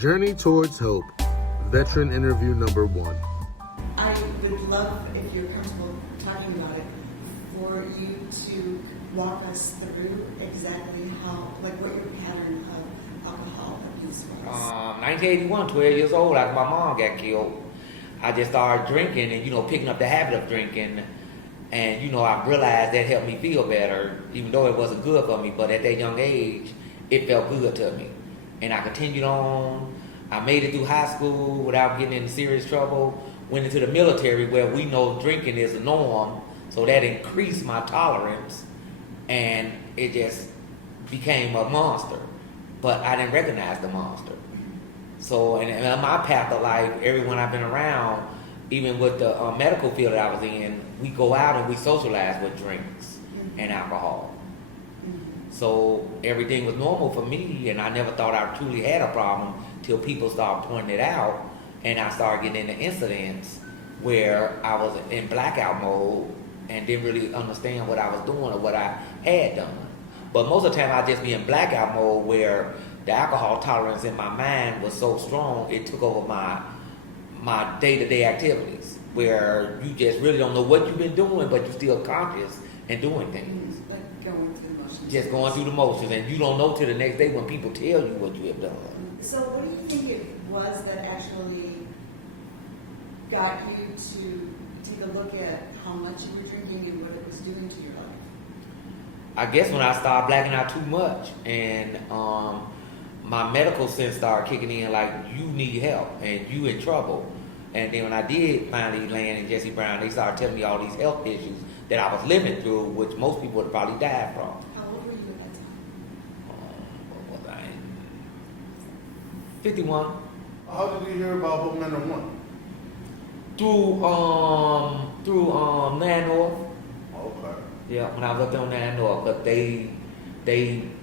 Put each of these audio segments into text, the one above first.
Journey Towards Hope, Veteran Interview Number 1. I would love, if you're comfortable talking about it, for you to walk us through exactly how, like what your pattern of alcohol abuse was. 1981, 12 years old, after my mom got killed, I just started drinking and, picking up the habit of drinking. And, I realized that helped me feel better, even though it wasn't good for me. But at that young age, it felt good to me. And I continued on. I made it through high school without getting into serious trouble. Went into the military where we know drinking is a norm. So that increased my tolerance. And it just became a monster. But I didn't recognize the monster. So in my path of life, everyone I've been around, even with the medical field that I was in, we go out and we socialize with drinks and alcohol. So everything was normal for me, and I never thought I truly had a problem till people started pointing it out, and I started getting into incidents where I was in blackout mode and didn't really understand what I was doing or what I had done. But most of the time I'd just be in blackout mode where the alcohol tolerance in my mind was so strong, it took over my day-to-day activities, where you just really don't know what you've been doing, but you're still conscious and doing things. Like going through the motions. Just going through the motions, and you don't know till the next day when people tell you what you have done. So what do you think it was that actually got you to take a look at how much you were drinking and what it was doing to your life? I guess when I started blacking out too much, and my medical sense started kicking in, like, you need help and you in trouble. And then when I did finally land in Jesse Brown, they started telling me all these health issues that I was living through, which most people would probably die from. How old were you at that time? What was I? 51. How did you hear about Hope Manor 1? Through Nan North. Okay. Yeah, when I was up there on Nan North, but they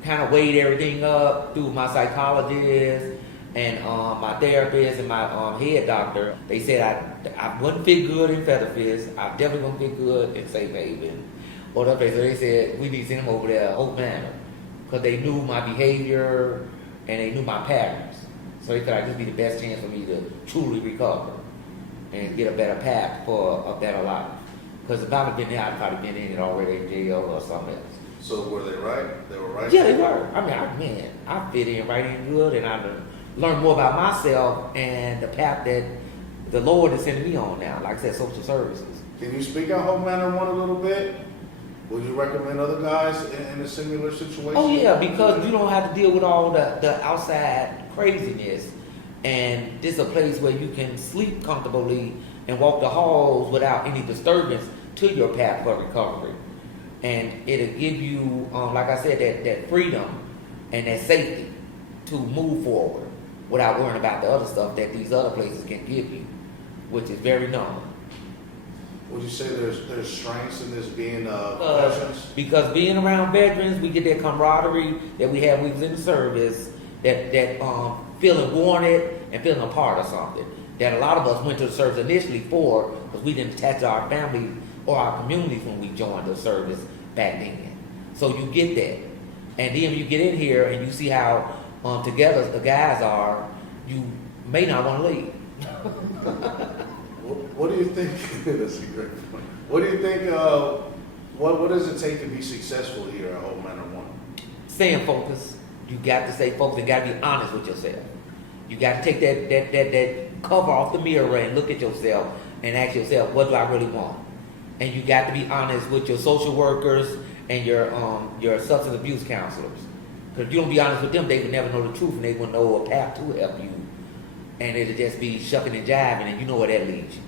kind of weighed everything up through my psychologist and my therapist and my head doctor. They said I wouldn't fit good in Featherfist. I definitely wouldn't fit good in Safe Haven or that place. So they said we need to send him over there, Hope Manor, because they knew my behavior and they knew my patterns. So they thought this would be the best chance for me to truly recover and get a better path for a better life. Because if I had been there, I'd probably been in it already in jail or something else. So were they right? They were right? Yeah, they were. I fit in right in good, and I learned more about myself and the path that the Lord is sending me on now. Like I said, social services. Can you speak on Hope Manor 1 a little bit? Would you recommend other guys in a similar situation? Oh yeah, because you don't have to deal with all the outside craziness, and this is a place where you can sleep comfortably and walk the halls without any disturbance to your path for recovery. And it'll give you, like I said, that freedom and that safety to move forward without worrying about the other stuff that these other places can give you, which is very known. Would you say there's strengths in this being veterans? Because being around veterans, we get that camaraderie that we had when we was in the service, that feeling wanted and feeling a part of something that a lot of us went to the service initially for, because we didn't attach to our family or our communities when we joined the service back then. So you get that. And then when you get in here and you see how together the guys are, you may not want to leave. What do you think? That's a great point. What do you think? What does it take to be successful here at Hope Manor 1? Staying focused. You got to stay focused and got to be honest with yourself. You got to take that cover off the mirror and look at yourself and ask yourself, what do I really want? And you got to be honest with your social workers and your substance abuse counselors. Because if you don't be honest with them, they would never know the truth and they wouldn't know a path to help you. And it'll just be shucking and jiving, and you know where that leads you.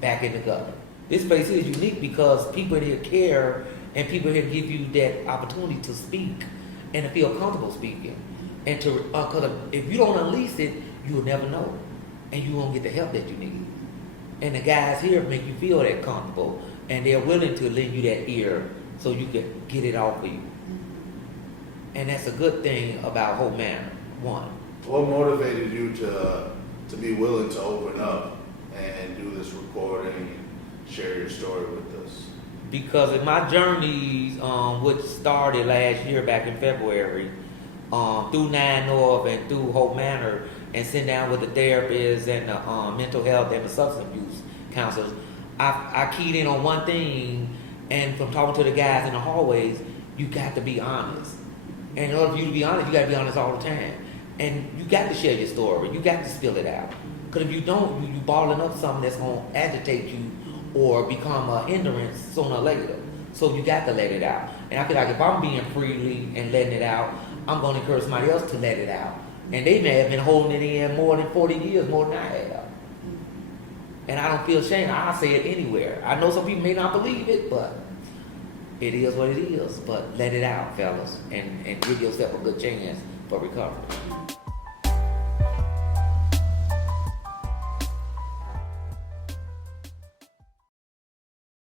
Back in the gutter. This place is unique because people here care, and people here give you that opportunity to speak and to feel comfortable speaking. And to, because if you don't unleash it, you will never know. And you won't get the help that you need. And the guys here make you feel that comfortable, and they're willing to lend you that ear so you can get it off of you. And that's a good thing about Hope Manor 1. What motivated you to be willing to open up and do this recording and share your story with us? Because in my journeys, which started last year back in February, through Nan North and through Hope Manor, and sit down with the therapists and the mental health and the substance abuse counselors, I keyed in on one thing, and from talking to the guys in the hallways, you got to be honest. And in order for you to be honest, you got to be honest all the time. And you got to share your story. You got to spill it out. Because if you don't, you balling up something that's going to agitate you or become a hindrance sooner or later. So you got to let it out. And I feel like if I'm being freely and letting it out, I'm going to encourage somebody else to let it out. And they may have been holding it in more than 40 years, more than I have. And I don't feel ashamed. I'll say it anywhere. I know some people may not believe it, but it is what it is. But let it out, fellas, and give yourself a good chance for recovery.